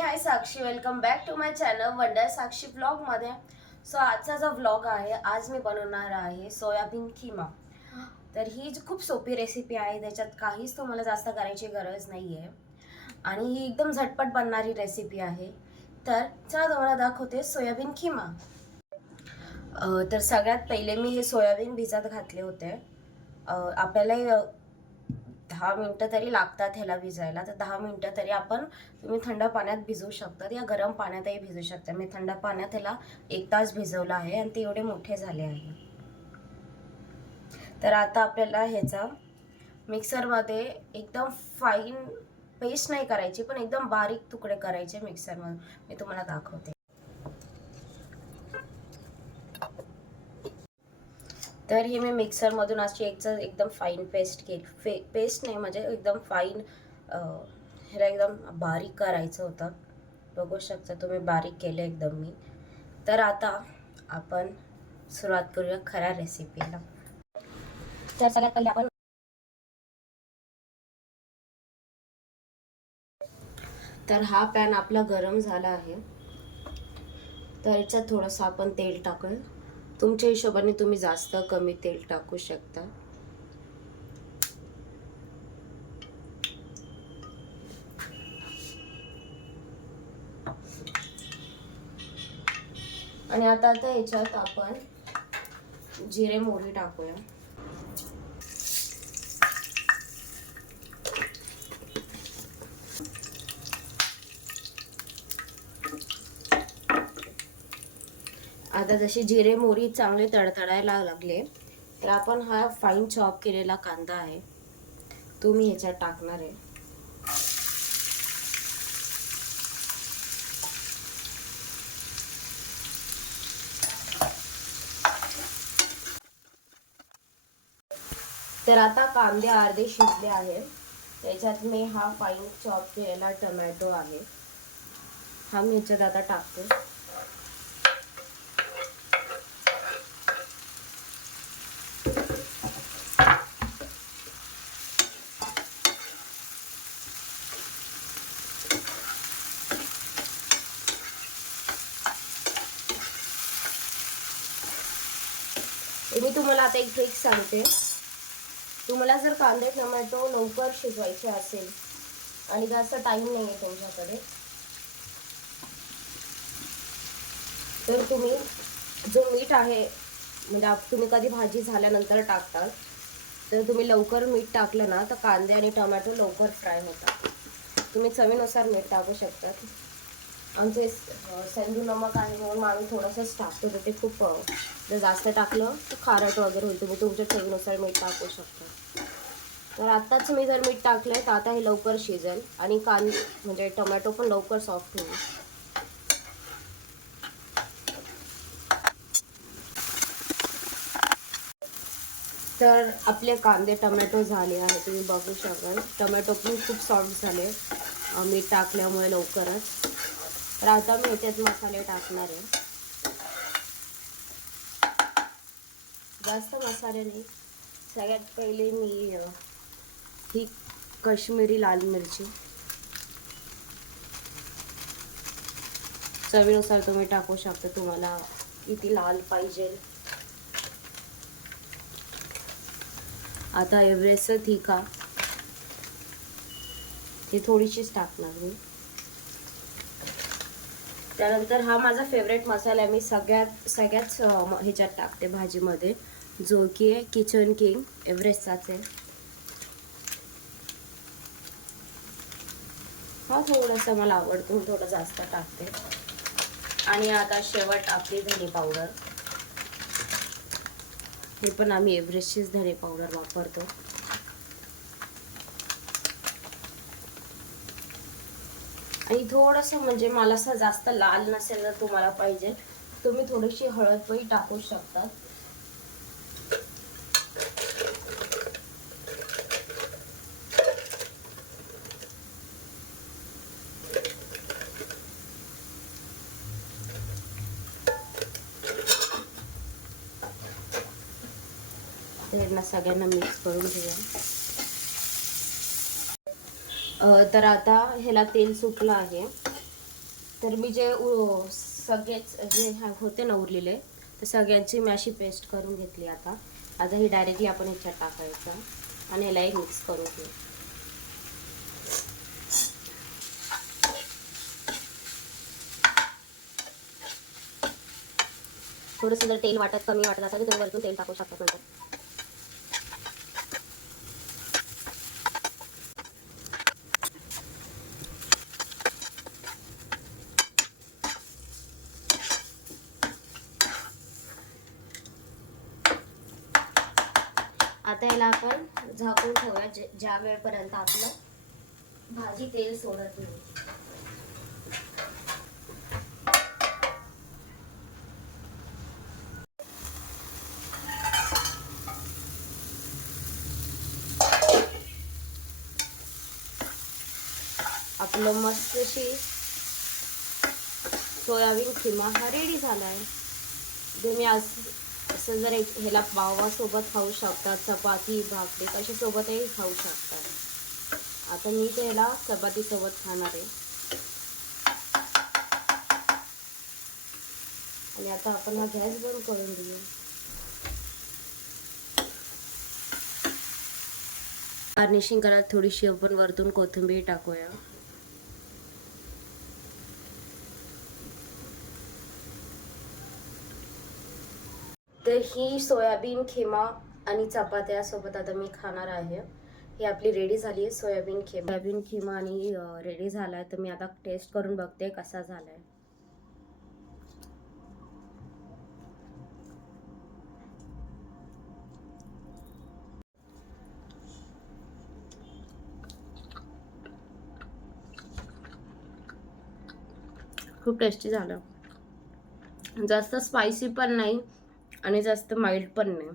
आहे Sakshi. Welcome back to my channel wonder Sakshi ब्लॉगमध्ये. So आजचा जो ब्लॉग आहे, आज मी बनवणार आहे सोयाबीन खिमा. तर ही खूप सोपी रेसिपी आहे. त्याच्यात काहीच तुम्हाला जास्त करायची गरज नाही आहे आणि ही एकदम झटपट बनणारी रेसिपी आहे. तर चला तुम्हाला दाखवते सोयाबीन खिमा. तर सगळ्यात पहिले मी हे सोयाबीन भिजत घातले होते. आपल्याला 10 मिनटं तरी लागतात ह्याला भिजायला. तर 10 मिनटं तरी तुम्ही थंड पाण्यात भिजवू शकता या गरम पाण्यातही भिजू शकता. मी थंड पाण्यात ह्याला 1 तास भिजवलं आहे आणि ते एवढे मोठे झाले आहे. तर आता आपल्याला ह्याचा मिक्सरमध्ये एकदम फाईन पेस्ट नाही करायची, पण एकदम बारीक तुकडे करायचे मिक्सरमध्ये. मी तुम्हाला दाखवते. तर हे मी मिक्सरमधून अशी एकदम फाईन पेस्ट केली. पेस्ट नाही म्हणजे एकदम फाईन, ह्याला एकदम बारीक करायचं होतं. बघू शकता तुम्ही, बारीक केलं एकदम मी. तर आता आपण सुरुवात करूया खऱ्या रेसिपीला. तर सगळ्यात पहिले आपण तर हा पॅन आपला गरम झाला आहे. तर याच्यात थोडंसं आपण तेल टाकूया. तुमच्या हिशोबाने तुम्ही जास्त कमी तेल टाकू शकता. आणि आता ह्याच्यात आपण जिरे मोहरी टाकूया. आता जशी जिरे मोहरी चांगले तडतडायला लागले, तर आपण हा फाईन चॉप केलेला कांदा आहे तो मी ह्याच्यात टाकणार आहे. तर आता कांदे अर्धे शिजले आहेत. त्याच्यात मी हा फाईन चॉप केलेला टोमॅटो आहे, हा मी ह्याच्यात आता टाकते. मी तुम्हाला आता एक ट्रिक सांगते. तुम्हाला जर कांदे टोमॅटो लवकर शिजवायचे असेल आणि जास्त टाइम नाही आहे तुमच्याकडे, तर तुम्ही जो मीठ आहे, म्हणजे तुम्ही कधी भाजी झाल्यानंतर टाकतात, तर तुम्ही लवकर मीठ टाकलं ना तर कांदे आणि टोमॅटो लवकर फ्राय होतात. तुम्ही चवीनुसार मीठ टाकू शकतात. आमचे सेंधू नमक आहे म्हणून आम्ही थोडंसंच टाकतो. तर ते खूप जर जास्त टाकलं तर खारट वगैरे होईल. तुम्ही तुमच्या चवीनुसार मीठ टाकू शकता. तर आत्ताच मी जर मीठ टाकलं तर आता हे लवकर शिजेल आणि म्हणजे टोमॅटो पण लवकर सॉफ्ट होईल. तर आपले कांदे टोमॅटो झाले आहे, तुम्ही बघू शकाल. टोमॅटो पण खूप सॉफ्ट झाले मीठ टाकल्यामुळे लवकरच. तर आता मी ह्याच्यात मसाले टाकणार आहे. जास्त मसाले नाही. सगळ्यात पहिले मी ही काश्मीरी लाल मिरची चवीनुसार तुम्ही टाकू शकता, तुम्हाला किती लाल पाहिजे. आता एव्हरेस्ट तिखा ही थोडीशीच टाकणार मी. त्यानंतर हा माझा फेवरेट मसाला आहे. मी सगळ्याच ह्याच्यात टाकते भाजीमध्ये, जो की आहे किचन किंग एव्हरेस्टचाच आहे. हा थोडासा मला आवडतो, थोडं जास्त टाकते. आणि आता शेवट आपली धने पावडर. हे पण आम्ही एव्हरेस्टचीच धने पावडर वापरतो. आणि थोडंसं म्हणजे मला असं जास्त लाल नसेल जर तुम्हाला पाहिजे, तुम्ही थोडीशी हळद पण टाकू शकता. त्यांना सगळ्यांना मिक्स करून घेऊया. तर आता ह्याला तेल सुटलं आहे. तर मी सगळेच जे होते ना उरलेले तर सगळ्यांची मी अशी पेस्ट करून घेतली. आता ही डायरेक्टली आपण ह्याच्यात टाकायचं आणि याला एक मिक्स करून घेऊ. थोडंसं जर तेल कमी वाटत असेल तर तुम्ही वरतून तेल टाकू शकता नंतर. आता याला आपण झाकून ठेवूया ज्या वेळपर्यंत आपलं भाजी तेल सोडत नाही. आपलं मस्तशी सोयाबीन खिमा हा रेडी झाला आहे. तुम्ही असं जर ह्याला पावासोबत खाऊ शकता, चपाती भाकरी कशासोबतही खाऊ शकता. आता मी ते ह्याला चपातीसोबत खाणार आहे. आणि आता आपण हा गॅस बंद करून देऊया. गार्निशिंग करायला थोडीशी आपण वरतून कोथिंबीर टाकूया. तर ही सोयाबीन खिमा आणि चपात्यासोबत आता मी खाणार आहे. ही आपली रेडी झाली आहे सोयाबीन खिमा आणि रेडी झाला आहे. तर मी आता टेस्ट करून बघते कसा झाला आहे. खूप टेस्टी झालं. जास्त स्पायसी पण नाही आणि जास्त माइल्ड पण नाही.